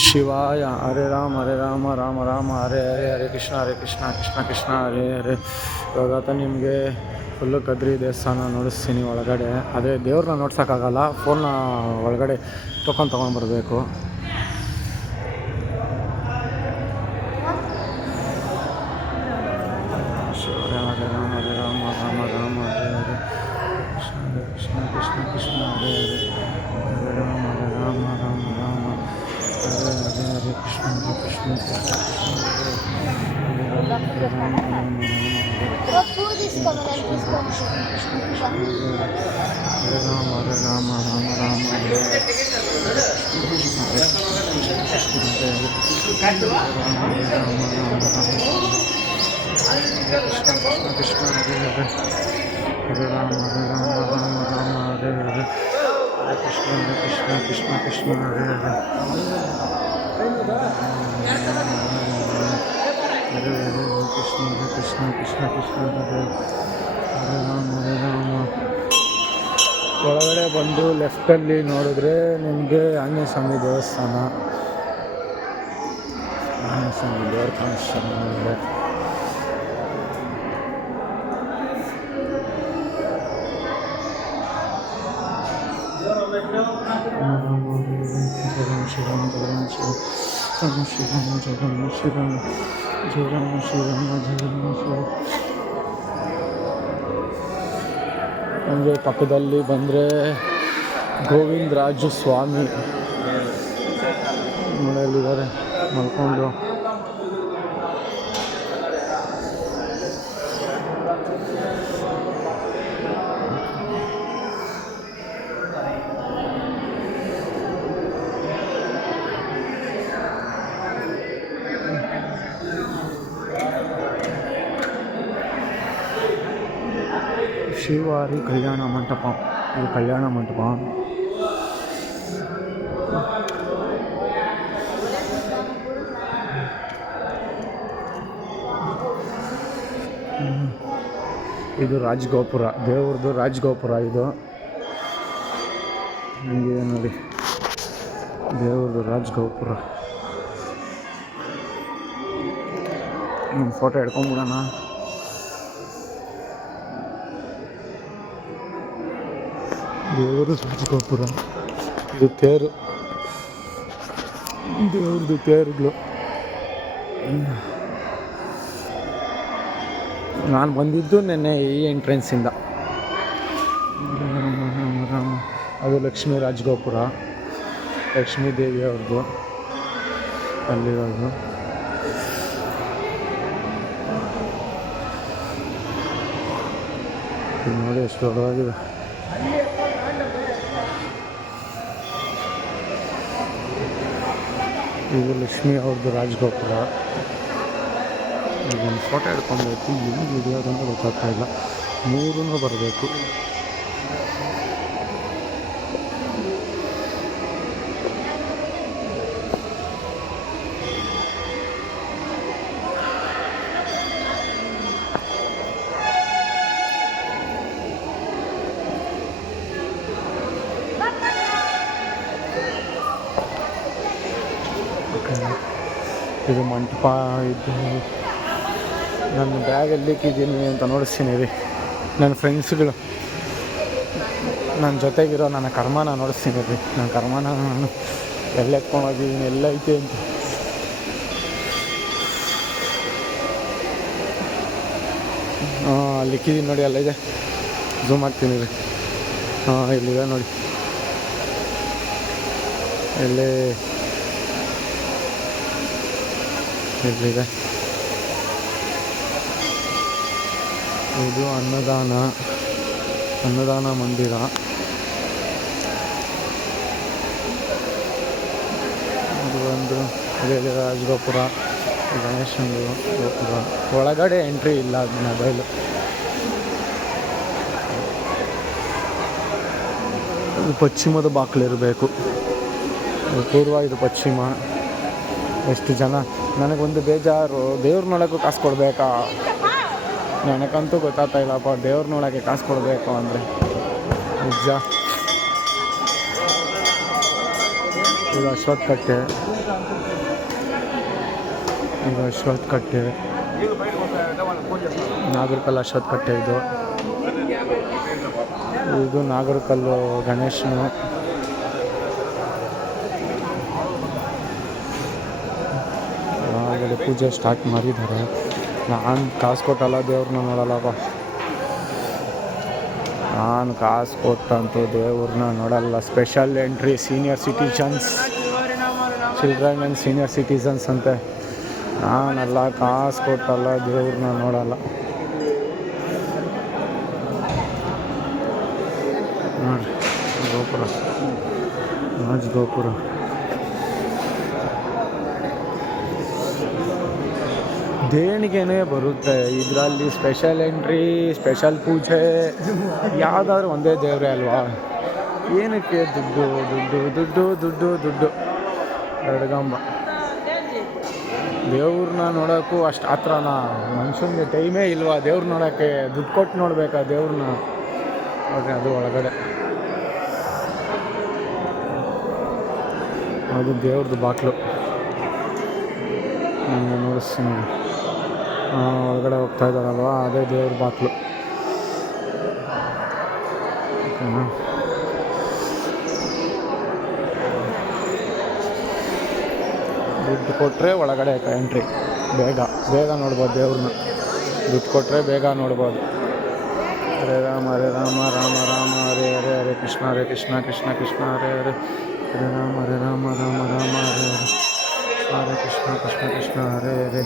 ಶಿವಾಯ. ಹರೇ ರಾಮ ರಾಮ ರಾಮ ಹರೇ ಹರೇ, ಹರೇ ಕೃಷ್ಣ ಕೃಷ್ಣ ಕೃಷ್ಣ ಹರೇ ಹರೇ. ಇವಾಗ ನಿಮಗೆ ಫುಲ್ಲು ಕದ್ರಿ ದೇವಸ್ಥಾನ ನೋಡಿಸ್ತೀನಿ ಒಳಗಡೆ. ಅದೇ ದೇವ್ರನ್ನ ನೋಡ್ಸೋಕ್ಕಾಗಲ್ಲ, ಫೋನ್ನ ಒಳಗಡೆ ತೊಗೊಂಡ್ಬರ್ಬೇಕು. ಶಿವಾಯ. ಹರೇ ರಾಮ ರಾಮ ರಾಮ ಹರೇ ಹರೇ, ಕೃಷ್ಣ ಕೃಷ್ಣ ಹರೇ ಹರೇ, ಹರೇ ರಾಮ ರಾಮ ರಾಮ ಹರೇ ಹರೇ, ಹರೇ ಕೃಷ್ಣ ಕೃಷ್ಣ ಹರೇ ಹರೇ, ರಾಮ ರಾಮ ಹರೇ ರಾಮ ರಾಮ ಹರೇ ಕೃಷ್ಣ ಹರೇ ಹರೇ, ಹರೇ ರಾಮ ರಾಮ ಹರೇ ಹರೇ, ಹರೇ ಕೃಷ್ಣ ಹರೇ ಹರೇ, ಹರೇ ಕೃಷ್ಣ ಹರೇ ರಾಮ. ಒಳಗಡೆ ಬಂದು ಲೆಫ್ಟಲ್ಲಿ ನೋಡಿದ್ರೆ ನಿಮಗೆ ಆಂಜನೇಯ ಸ್ವಾಮಿ ದೇವಸ್ಥಾನ, ಆಂಜನೇಯ ಸ್ವಾಮಿ ದೇವರ ಕಾಣಿಸ್ತಾನೆ. ನಮಗೆ ಪಕ್ಕದಲ್ಲಿ ಬಂದರೆ ಗೋವಿಂದರಾಜು ಸ್ವಾಮಿ ಮನೆಯಲ್ಲಿದ್ದಾರೆ ಮಲ್ಕೊಂಡು. ಶಿವಾರಿ ಕಲ್ಯಾಣ ಮಂಟಪ, ಇದು ಕಲ್ಯಾಣ ಮಂಟಪ. ಇದು ರಾಜಗೋಪುರ, ದೇವ್ರದ್ದು ರಾಜಗೋಪುರ ಇದು. ಹಂಗಿದೆ ನೋಡಿ ದೇವ್ರದ್ದು ರಾಜಗೋಪುರ. ಫೋಟೋ ಹಿಡ್ಕೊಂಡ್ಬಿಡೋಣ. ದೇವರು ರಾಜಗೋಪುರ, ಇದು ತೇರು, ದೇವ್ರದ್ದು ತೇರುಗಳು. ನಾನು ಬಂದಿದ್ದು ನೆನ್ನೆ ಈ ಎಂಟ್ರೆನ್ಸಿಂದ. ಅದು ಲಕ್ಷ್ಮೀ ರಾಜಗೋಪುರ, ಲಕ್ಷ್ಮೀ ದೇವಿ ಅವ್ರದ್ದು ಅಲ್ಲಿರೋದು. ನೋಡಿ ಎಷ್ಟು ದೊಡ್ಡದಾಗಿದೆ. ಇದು ಲಕ್ಷ್ಮೀ ಅವ್ರದ್ದು ರಾಜಗೋಪುರ. ಇದೊಂದು ಫೋಟೋ ಹಿಡ್ಕೊಬೇಕು, ಏನು ವಿಡಿಯೋ ಅಂತ ಗೊತ್ತಾಗ್ತಾ ಇಲ್ಲ. ಮೂರೂ ಬರಬೇಕು. ಇದು ಮಂಟಪ. ಇದು ನನ್ನ ಬ್ಯಾಗಲ್ಲಿ ಇಕ್ಕಿದ್ದೀನಿ ಅಂತ ನೋಡಿಸ್ತೀನಿ ರೀ. ನನ್ನ ಫ್ರೆಂಡ್ಸ್ಗಳು, ನನ್ನ ಜೊತೆಗಿರೋ ನನ್ನ ಕರ್ಮನ ನೋಡಿಸ್ತೀನಿ ರೀ. ನನ್ನ ಕರ್ಮನ ನಾನು ಎಲ್ಲ ಎತ್ಕೊಂಡು ಹೋಗಿದ್ದೀನಿ, ಎಲ್ಲ ಐತೆ ಅಂತ. ಅಲ್ಲಿ ಇಕ್ಕಿದ್ದೀನಿ ನೋಡಿ, ಅಲ್ಲಿದೆ. ಝೂಮ್ ಹಾಕ್ತೀನಿ ರೀ. ಇಲ್ಲಿದೆ ನೋಡಿ, ಇಲ್ಲಿದೆ. ಇದು ಅನ್ನದಾನ ಮಂದಿರ. ಇದು ಒಂದು ರಾಜಗೋಪುರ, ಗಣೇಶನ ಗೋಪುರ. ಒಳಗಡೆ ಎಂಟ್ರಿ ಇಲ್ಲ, ಅದು ಮೊಬೈಲು. ಇದು ಪಶ್ಚಿಮದ ಬಾಗಿಲಿರಬೇಕು, ಪೂರ್ವ, ಇದು ಪಶ್ಚಿಮ. ಎಷ್ಟು ಜನ, ನನಗೊಂದು ಬೇಜಾರು, ದೇವ್ರ ನೋಡೋಕ್ಕೂ ಕಾಸು ಕೊಡಬೇಕಾ? ನನಗಂತೂ ಗೊತ್ತಾಗ್ತಾ ಇಲ್ಲಪ್ಪ, ದೇವ್ರ ನೋಡೋಕ್ಕೆ ಕಾಸು ಕೊಡಬೇಕು ಅಂದರೆ ನಿಜ. ಇದು ಅಶ್ವತ್ಥ ಕಟ್ಟೆ. ಈಗ ಅಶ್ವತ್ಥ ಕಟ್ಟೆ, ನಾಗರಕಲ್ಲು ಅಶ್ವತ್ಥ ಕಟ್ಟೆ ಇದು ನಾಗರಕಲ್ಲು ಗಣೇಶನು. ಒಳಗಡೆ ಪೂಜೆ ಸ್ಟಾರ್ಟ್ ಮಾಡಿದ್ದಾರೆ. ನಾನು ಕಾಸು ಕೊಟ್ಟಲ್ಲ ದೇವ್ರನ್ನ ನೋಡಲ್ಲಪ್ಪ. ನಾನು ಕಾಸು ಕೊಟ್ಟಂತೂ ದೇವ್ರನ್ನ ನೋಡಲ್ಲ. Special entry senior citizens, children and senior citizens ಅಂತೆ. ನಾನೆಲ್ಲ ಕಾಸು ಕೊಟ್ಟಲ್ಲ ದೇವ್ರನ್ನ ನೋಡಲ್ಲ. ನೋಡಿರಿ ಗೋಪುರ, ರಾಜ್ ಗೋಪುರ. ದೇಣಿಗೆನೇ ಬರುತ್ತೆ ಇದರಲ್ಲಿ. ಸ್ಪೆಷಲ್ ಎಂಟ್ರಿ, ಸ್ಪೆಷಲ್ ಪೂಜೆ, ಯಾವುದಾದ್ರು ಒಂದೇ ದೇವರೇ ಅಲ್ವಾ. ಏನಕ್ಕೆ ದುಡ್ಡು ದುಡ್ಡು ದುಡ್ಡು ದುಡ್ಡು ದುಡ್ಡು. ಎಡಗಂಬ ದೇವ್ರನ್ನ ನೋಡೋಕ್ಕೂ ಅಷ್ಟು ಹತ್ರನ. ಮನುಷ್ಯನಿಗೆ ಟೈಮೇ ಇಲ್ವಾ ದೇವ್ರು ನೋಡೋಕ್ಕೆ? ದುಡ್ಡು ಕೊಟ್ಟು ನೋಡ್ಬೇಕಾ ದೇವ್ರನ್ನ? ನೋಡ್ರಿ ಅದು ಒಳಗಡೆ, ಅದು ದೇವ್ರದ್ದು ಬಾಕ್ಲು. ನೋಡಿಸ್ತೀನಿ, ಒಳಗಡೆ ಹೋಗ್ತಾ ಇದ್ದಾರಲ್ವ, ಅದೇ ದೇವ್ರ ಬಾಕ್ಲು. ಓಕೆನಾ? ದುಡ್ಡು ಕೊಟ್ಟರೆ ಒಳಗಡೆ ಎಂಟ್ರಿ. ಬೇಗ ನೋಡ್ಬೋದು ದೇವ್ರನ್ನ. ದುಡ್ಡು ಕೊಟ್ಟರೆ ಬೇಗ ನೋಡ್ಬೋದು. ಹರೇ ರಾಮ ರಾಮ ರಾಮ ಹರೇ ಹರೇ, ಹರೇ ಕೃಷ್ಣ ಕೃಷ್ಣ ಕೃಷ್ಣ ಹರೇ ಹರೇ, ಹರೇ ರಾಮ ರಾಮ ರಾಮ ಹರೇ ಹರೇ, ಹರೇ ಕೃಷ್ಣ ಕೃಷ್ಣ ಹರೇ ಹರೇ.